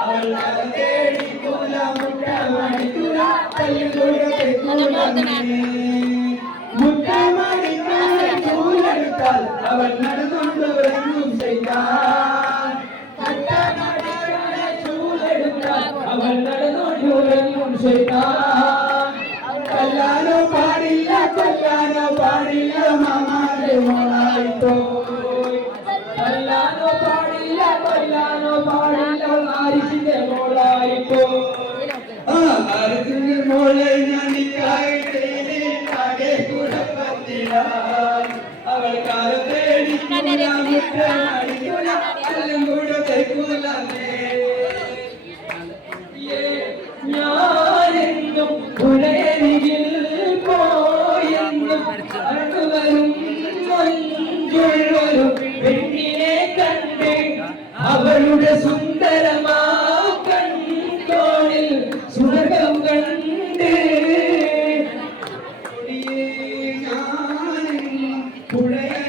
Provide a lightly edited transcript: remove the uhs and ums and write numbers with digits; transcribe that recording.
അവൾ തേടി മുട്ടമണിത്തുല ചൂലെടുത്താൽ അവൾ നടന്നുകൊണ്ട് ഉറങ്ങും ചെയ്താൽ ചൂലെടുത്താൽ അവൾ നടന്നുകൊണ്ട് ഉറങ്ങും ചെയ്താൽ കൊല്ലാനോ പാടില്ല മാമാന്റെ മോളായിപ്പോയി കൊല്ലാനോ പാടില്ല ആരിസിന്റെ മോളായിപ്പോയി ആരിസിന്റെ മോളെ ഞാനിക്കായിട്ട് കുഴപ്പത്തിലായി അവൾ കാലം തേടി കൂടെ തെക്കൂലേ ഞാനെന്നും പുഴയരികിൽ പോയെന്നും അടുവരും മൊഞ്ചൊഴുവരും പെണ്ണിനെ കണ്ട് അവളുടെ സുന്ദരമാ കൺകോണിൽ സുരകം കണ്ട് ഞാനെന്നും പുഴയ